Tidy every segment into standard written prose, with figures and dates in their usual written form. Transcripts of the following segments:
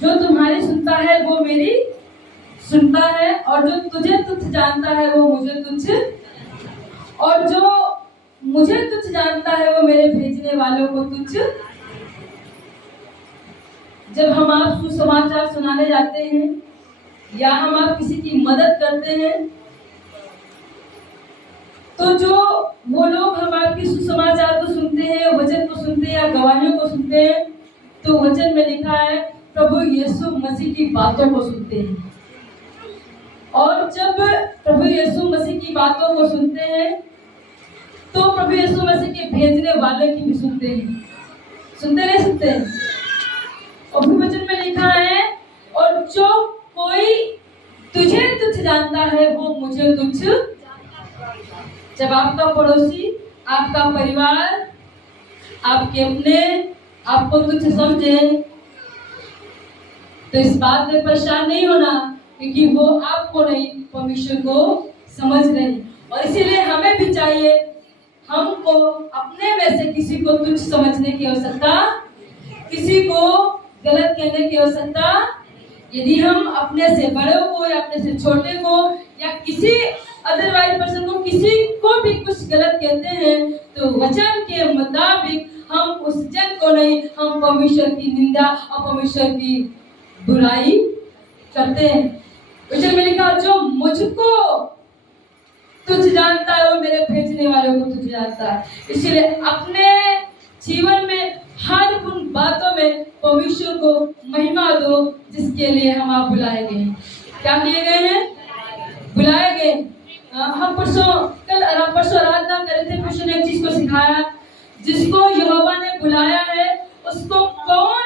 जो तुम्हारी सुनता है वो मेरी सुनता है, और जो तुझे तुच्छ जानता है वो मुझे तुच्छ, और जो मुझे तुच्छ जानता है वो मेरे भेजने वालों को तुच्छ। जब हम आप सुसमाचार सुनाने जाते हैं या हम आप किसी की मदद करते हैं, तो जो वो लोग हम आपकी सुसमाचार को सुनते हैं, वचन को सुनते हैं या गवाहियों को सुनते हैं, तो वचन में लिखा है प्रभु यीशु मसीह की बातों को सुनते हैं। और जब प्रभु यीशु मसीह की बातों को सुनते हैं तो प्रभु यीशु मसीह के भेजने वाले की भी सुनते हैं। सुनते नहीं सुनते? और भी वचन में लिखा है, और जो कोई तुझे तुच्छ जानता है वो मुझे तुच्छ। जब आपका पड़ोसी, आपका परिवार, आपके अपने आपको तुच्छ समझे, तो इस बात में परेशान नहीं होना, क्योंकि वो आपको नहीं, परमेश्वर को समझ रहे। और इसीलिए हमें भी चाहिए, हमको अपने में से किसी को तुच्छ समझने की आवश्यकता, किसी को गलत कहने की आवश्यकता। यदि हम अपने से बड़ों को या अपने से छोटे को या किसी अदरवाइज पर्सन को, किसी को भी कुछ गलत कहते हैं, तो वचन के मुताबिक हम उस जन को नहीं, हम परमेश्वर की निंदा और परमेश्वर की बुराई करते हैं। वचन में लिखा, जो मुझको तुझ जानता है वो मेरे भेजने वालों को तुझ जानता है। इसलिए अपने जीवन में हर उन बातों में परमेश्वर को महिमा दो जिसके लिए हम आप बुलाए गए हैं। क्या किए गए हैं? बुलाए गए। हम परसों आराधना कर रहे थे, परसों ने एक चीज को सिखाया, जिसको यहोवा ने बुलाया है उसको कौन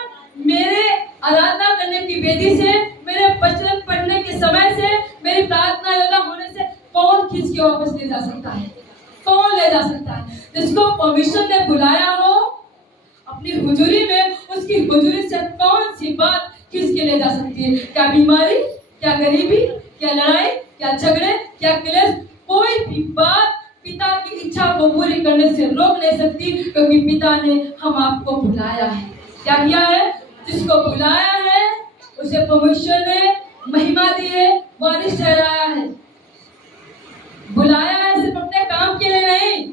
मेरे आराधना करने की वेदी से, मेरे वचन पढ़ने के समय से, मेरी प्रार्थना योद्धा होने से कौन खींच के वापस ले जा सकता है? कौन ले जा सकता है? जिसको परमेश्वर ने बुलाया हो अपनी हुजूरी में, उसकी हुजूरी से कौन सी बात खींच के ले जा सकती है? क्या बीमारी, क्या गरीबी, क्या लड़ाई, क्या झगड़े, क्या क्लेश? कोई भी बात पिता की इच्छा को पूरी करने से रोक नहीं सकती, क्योंकि पिता ने हम आपको बुलाया है। क्या किया है? जिसको बुलाया है उसे परमेश्वर ने महिमा दी है, वारिस ठहराया है। बुलाया है सिर्फ अपने काम के लिए नहीं,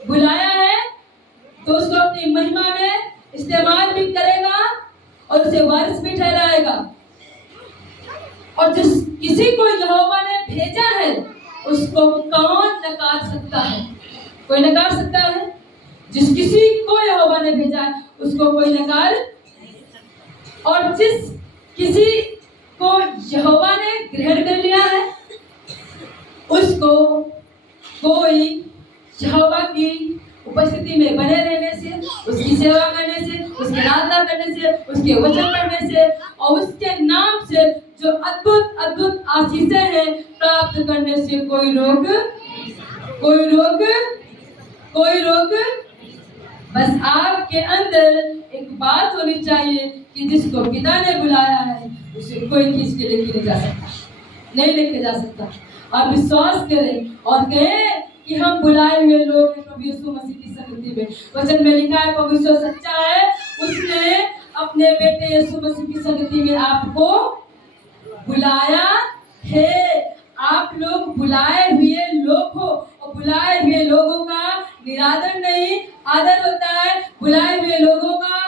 बुलाया है तो उसको अपनी महिमा में इस्तेमाल भी करेगा और उसे वारिस भी ठहराएगा। और जिस किसी को यहोवा ने भेजा है उसको कौन नकार सकता है? कोई नकार सकता है? जिस किसी को यहोवा ने भेजा है उसको कोई नकार, और जिस किसी को यहोवा ने ग्रहण कर लिया है उसको कोई यहोवा की उपस्थिति में बने रहने से, उसकी सेवा करने से, उसकी आराधना करने से, उसके वचन पढ़ने से और उसके नाम से जो अद्भुत अद्भुत आशीषें हैं प्राप्त करने से कोई रोक, कोई रोक, कोई रोक। बस आपके अंदर एक बात होनी चाहिए कि जिसको पिता ने बुलाया है उसे कोई खींच के लेके नहीं जा सकता, नहीं लेके जा सकता। आप विश्वास करें और कहें कि हम बुलाए हुए लोग हैं प्रभु यीशु मसीह की संगति में। वचन में लिखा है परमेश्वर सच्चा है, उसने अपने बेटे यीशु मसीह की संगति में आपको बुलाया है। आप लोग बुलाए हुए लोग हो, और बुलाए हुए लोगों का निरादर नहीं आदर होता है। बुलाए हुए लोगों का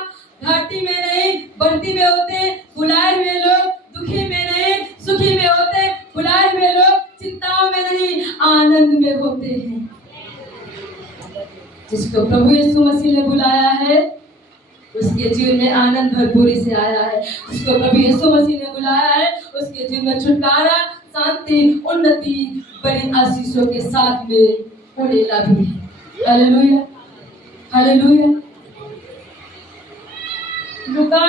घाटी में नहीं बढ़ती में होते। बुलाए हुए लोग दुखी में नहीं सुखी में होते। बुलाए हुए लोग चिंताओं में नहीं आनंद में होते हैं। जिसको प्रभु यीशु मसीह ने बुलाया है उसके जीवन में आनंद भरपूरी से आया है। जिसको प्रभु यीशु मसीह ने बुलाया है उसके जीवन में छुटकारा, शांति, उन्नति, बड़ी आशीषों के साथ में होने लगी है। Hallelujah, hallelujah. लूका